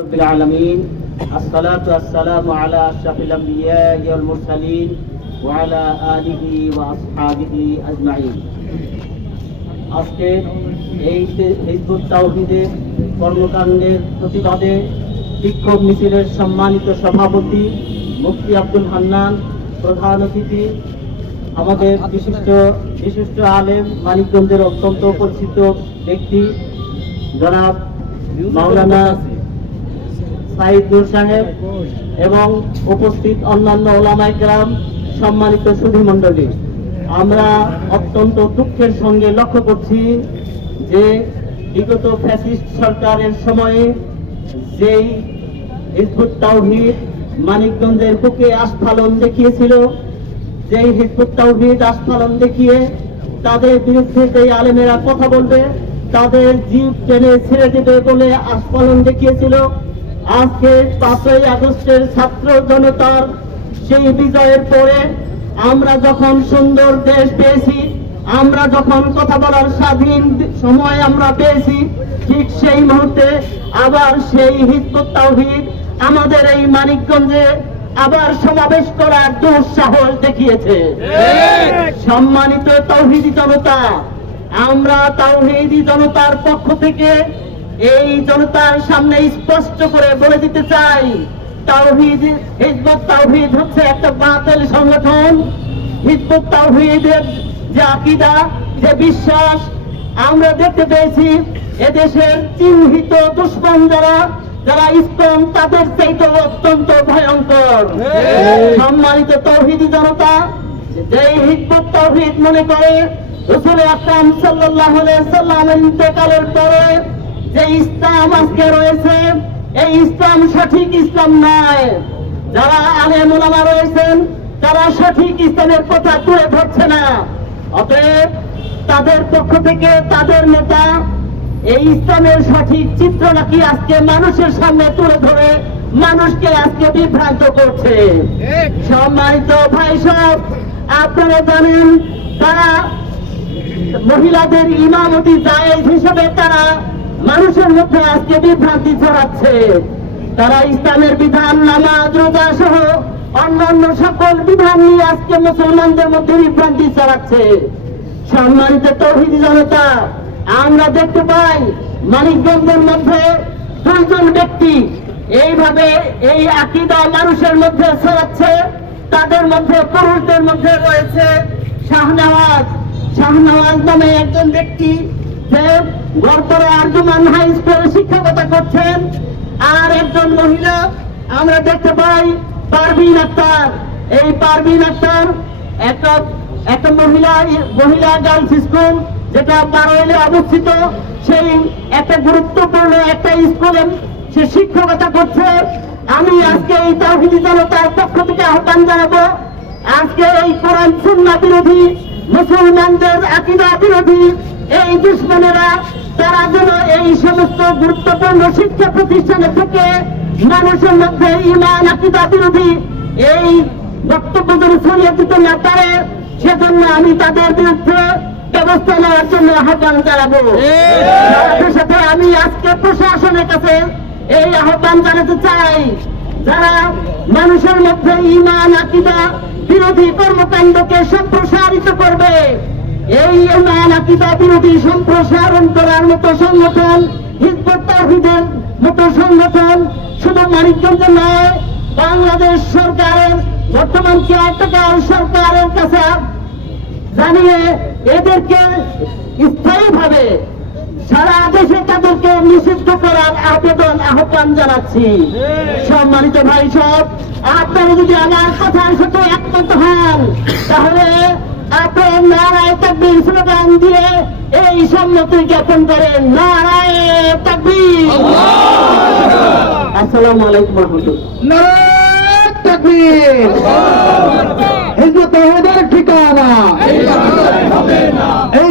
رب العالمين الصلاة والسلام على أشرف الأنبياء والمرسلين وعلى آله وأصحابه أجمعين। আজকে এই হিজবুত তাওহীদের কর্মকাণ্ডের প্রতিবাদে বিক্ষোভ মিছিলের সম্মানিত সভাপতি মুফতি আব্দুল হান্নান, প্রধান অতিথি আমাদের বিশিষ্ট আলেম, মানিকগঞ্জের অত্যন্ত পরিচিত ব্যক্তি জনাব মাওলানা সাইদ নূর সাহেব এবং উপস্থিত অন্যান্য ওলামায়ে কেরাম, সম্মানিত সুধী মণ্ডলী, আমরা অত্যন্ত দুঃখের সঙ্গে লক্ষ্য করছি যে বিগত ফ্যাসিস্ট সরকারের সময়ে যেই হিজবুত তাওহীদ মানিকগঞ্জের বুকে আস্ফালন দেখিয়েছিল, যেই হিজবুত তাওহীদ আস্ফালন দেখিয়ে তাদের বিরুদ্ধে যেই আলেমেরা কথা বলবে তাদের জীব টেনে ছেড়ে দেবে বলে আস্ফালন দেখিয়েছিল, আজকে 5ই আগস্টের ছাত্র জনতার সেই বিজয়ের পরে আমরা যখন সুন্দর দেশ পেয়েছি, আমরা যখন কথা বলার স্বাধীন সময় আমরা পেয়েছি, ঠিক সেই মুহূর্তে আবার সেই হিজবুত তাওহীদ আমাদের এই মানিকগঞ্জে আবার সমাবেশ করার দুঃসাহস দেখিয়েছে। সম্মানিত তাওহীদি জনতা, আমরা তাওহীদি জনতার পক্ষ থেকে এই জনতার সামনে স্পষ্ট করে বলে দিতে চাই, তাওহীদ হিজবুত তাওহীদ হচ্ছে একটা বাতিল সংগঠন। হিজবুত তাওহীদের যে আকীদা, যে বিশ্বাস আমরা দেখতে পেয়েছি, এদেশের চিহ্নিত দুশমন যারা ইসলাম, তাদের চাইতে অত্যন্ত ভয়ঙ্কর। সম্মানিত তাওহীদি জনতা, যে হিজবুত তাওহীদ মনে করে রাসূল আকরাম সাল্লাল্লাহু আলাইহি ওয়াসাল্লামের ইন্তেকালের পরে যে ইসলাম আজকে রয়েছে, এই ইসলাম সঠিক ইসলাম নয়। যারা আলেম ওলামা রয়েছেন তারা সঠিক ইসলামের কথা তুলে ধরছে না। অতএব তাদের পক্ষ থেকে তাদের নেতা এই ইসলামের সঠিক চিত্র নাকি আজকে মানুষের সামনে তুলে ধরে মানুষকে আজকে বিভ্রান্ত করছে। সম্মানিত ভাই সব, আপনারা জানেন তারা মহিলাদের ইমামতি জায়েজ হিসেবে তারা মানুষের মধ্যে আজকে বিভ্রান্তি ছড়াচ্ছে। তারা ইসলামের বিধান, নামাজ, রোজা সহ অন্যান্য সকল বিধান নিয়ে আজকে মুসলমানদের মধ্যে বিভ্রান্তি ছড়াচ্ছে। সম্মানিত তাওহীদি জনতা, আমরা দেখতে পাই মানিকগঞ্জের মধ্যে 2জন ব্যক্তি এইভাবে এই আকীদা মানুষের মধ্যে ছড়াচ্ছে। তাদের মধ্যে পুরুষদের মধ্যে রয়েছে শাহনওয়াজ নামে একজন ব্যক্তি, যে গড়পড়া আরজুমান হাই স্কুলে শিক্ষকতা করছেন। আর একজন মহিলা আমরা দেখতে পাই পারভিন আক্তার। এই পারভিন আক্তার একটা মহিলা গার্লস স্কুল, যেটা বারোইলে অবস্থিত, সেই একটা গুরুত্বপূর্ণ একটা স্কুলে সে শিক্ষকতা করছে। আমি আজকে এই তাওহীদি জনতার পক্ষ থেকে আহ্বান জানাবো, আজকে এই কোরআন সুন্নাহ বিরোধী, মুসলমানদের আকীদা বিরোধী এই দুশমনেরা তারা যেন এই সমস্ত গুরুত্বপূর্ণ শিক্ষা প্রতিষ্ঠানে থেকে মানুষের মধ্যে ঈমান আকীদা বিরোধী এই বক্তব্য যেন ছড়িয়ে দিতে না পারে, সেজন্য আমি তাদের বিরুদ্ধে ব্যবস্থা নেওয়ার জন্য আহ্বান জানাবো। সাথে সাথে আমি আজকে প্রশাসনের কাছে এই আহ্বান জানাতে চাই, যারা মানুষের মধ্যে ঈমান আকীদা বিরোধী কর্মকাণ্ডকে সম্প্রসারিত করবে, এই ঈমান আকীদা বিরোধী সম্প্রসারণ করার মতো সংগঠন হিজবুত তাওহীদের মতো সংগঠন শুধু মানিকগঞ্জে নয়, বাংলাদেশ সরকারের বর্তমান কেয়ারটেকার সরকারের কাছে জানিয়ে এদেরকে স্থায়ীভাবে সারা দেশে তাদেরকে নিষিদ্ধ করার আহ্বান জানাচ্ছি। সম্মানিত ভাই সব, আপনারা যদি আমার কথার সাথে একমত হন, তাহলে আপনারা নারায়ে তাকবীর স্লোগান দিয়ে এই সম্মতি জ্ঞাপন করেন। নারায়ে তাকবীর। আসসালামু আলাইকুম ওয়া রাহমাতুল্লাহ। নারায়ে তাকবীর। হিজবুত তাওহীদের ঠিকানা এই